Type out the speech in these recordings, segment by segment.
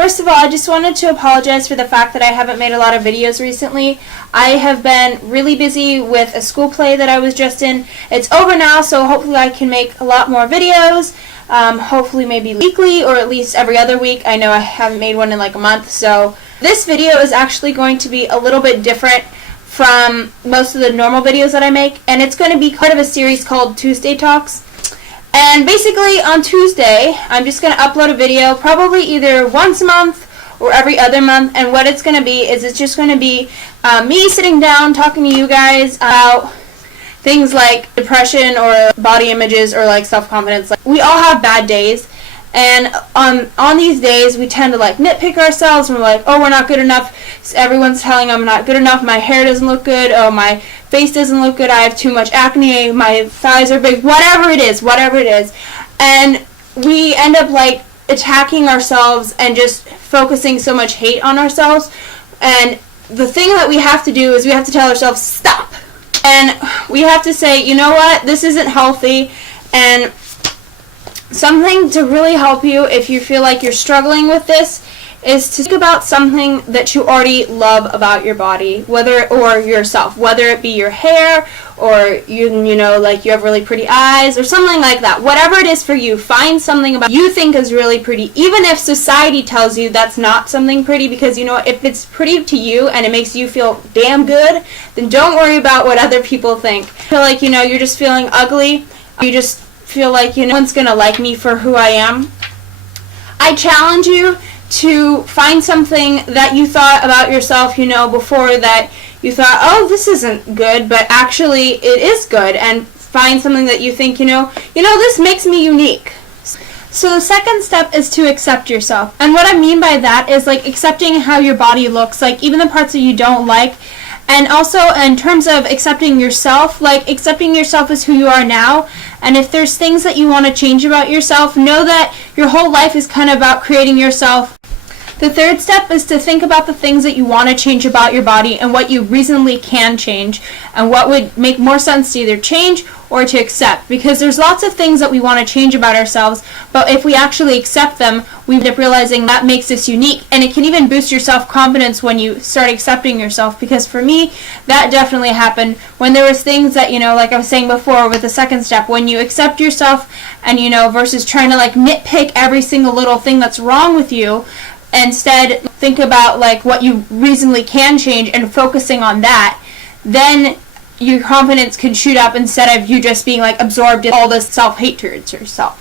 First of all, I just wanted to apologize for the fact that I haven't made a lot of videos recently. I have been really busy with a school play that I was just in. It's over now, so hopefully I can make a lot more videos. Hopefully maybe weekly or at least every other week. I know I haven't made one in like a month, so this video is actually going to be a little bit different from most of the normal videos that I make, and it's going to be part of a series called Tuesday Talks. And basically on Tuesday, I'm just going to upload a video, probably either once a month or every other month, and what it's going to be is it's just going to be me sitting down talking to you guys about things like depression or body images or like self-confidence. Like, we all have bad days, and on these days we tend to like nitpick ourselves, and we're like, oh, we're not good enough. Everyone's telling I'm not good enough. My hair doesn't look good. Oh, my face doesn't look good. I have too much acne. My thighs are big. Whatever it is. And we end up like attacking ourselves and just focusing so much hate on ourselves. And the thing that we have to do is we have to tell ourselves, stop. And we have to say, you know what? This isn't healthy. And something to really help you if you feel like you're struggling with this is to think about something that you already love about your body, or yourself, whether it be your hair or you know, like you have really pretty eyes or something like that. Whatever it is for you, find something about you think is really pretty, even if society tells you that's not something pretty, because you know, if it's pretty to you and it makes you feel damn good, then don't worry about what other people think. Feel like, you know, you're just feeling ugly, you just feel like, you know, no one's gonna like me for who I am. I challenge you to find something that you thought about yourself, you know, before that you thought, oh, this isn't good, but actually it is good, and find something that you think, you know, this makes me unique. So the second step is to accept yourself. And what I mean by that is like accepting how your body looks, like even the parts that you don't like. And also in terms of accepting yourself, like accepting yourself as who you are now. And if there's things that you want to change about yourself, know that your whole life is kind of about creating yourself. The third step is to think about the things that you want to change about your body and what you reasonably can change and what would make more sense to either change or to accept. Because there's lots of things that we want to change about ourselves, but if we actually accept them, we end up realizing that makes us unique. And it can even boost your self-confidence when you start accepting yourself, because for me, that definitely happened when there was things that, you know, like I was saying before with the second step, when you accept yourself and, you know, versus trying to like nitpick every single little thing that's wrong with you, instead think about like what you reasonably can change and focusing on that, then your confidence can shoot up instead of you just being like absorbed in all this self-hate towards yourself.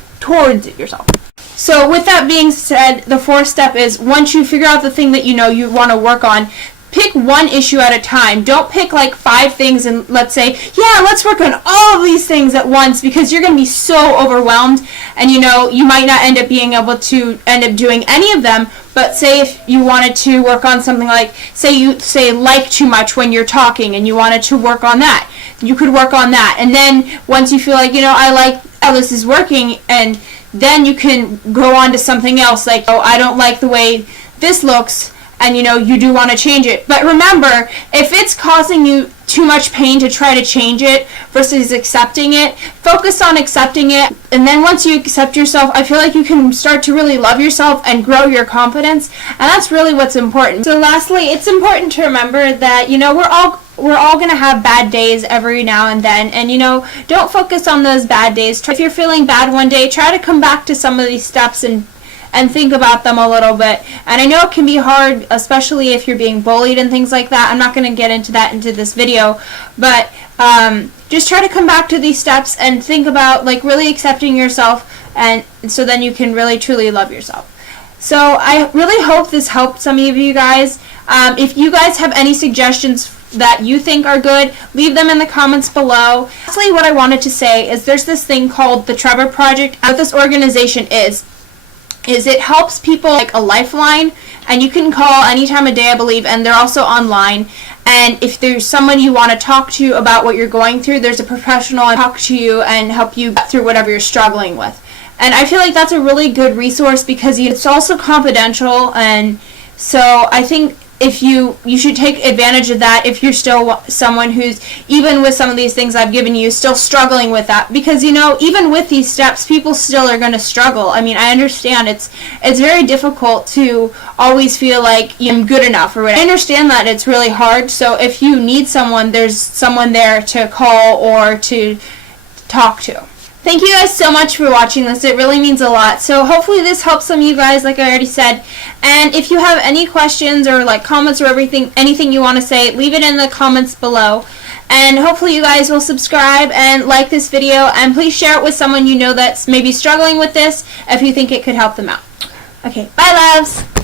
So with that being said, the fourth step is once you figure out the thing that you know you want to work on, pick one issue at a time. Don't pick like 5 things and let's say, yeah, let's work on all of these things at once, because you're going to be so overwhelmed and you know, you might not end up being able to end up doing any of them. But say if you wanted to work on something like, say you say like too much when you're talking and you wanted to work on that, you could work on that. And then once you feel like, you know, I like how this is working, and then you can go on to something else like, oh, I don't like the way this looks, and you know, you do want to change it. But remember, if it's causing you too much pain to try to change it versus accepting it, focus on accepting it. And then once you accept yourself, I feel like you can start to really love yourself and grow your confidence. And that's really what's important. So lastly, it's important to remember that, you know, we're all going to have bad days every now and then. And, you know, don't focus on those bad days. If you're feeling bad one day, try to come back to some of these steps and think about them a little bit. And I know it can be hard, especially if you're being bullied and things like that. I'm not going to get into that into this video, but just try to come back to these steps and think about like really accepting yourself, and so then you can really truly love yourself. So I really hope this helped some of you guys. If you guys have any suggestions that you think are good, leave them in the comments below. Lastly, what I wanted to say is there's this thing called the Trevor Project. What this organization is it helps people like a lifeline, and you can call any time of day, I believe, and they're also online. And if there's someone you want to talk to about what you're going through, there's a professional to talk to you and help you get through whatever you're struggling with. And I feel like that's a really good resource because it's also confidential, and so I think if you should take advantage of that if you're still someone who's, even with some of these things I've given you, still struggling with that. Because, you know, even with these steps, people still are going to struggle. I mean, I understand it's very difficult to always feel like I'm good enough or whatever. I understand that it's really hard. So if you need someone, there's someone there to call or to talk to. Thank you guys so much for watching this. It really means a lot. So hopefully this helps some of you guys, like I already said. And if you have any questions or like comments or anything you want to say, leave it in the comments below. And hopefully you guys will subscribe and like this video. And please share it with someone you know that's maybe struggling with this if you think it could help them out. Okay, bye loves!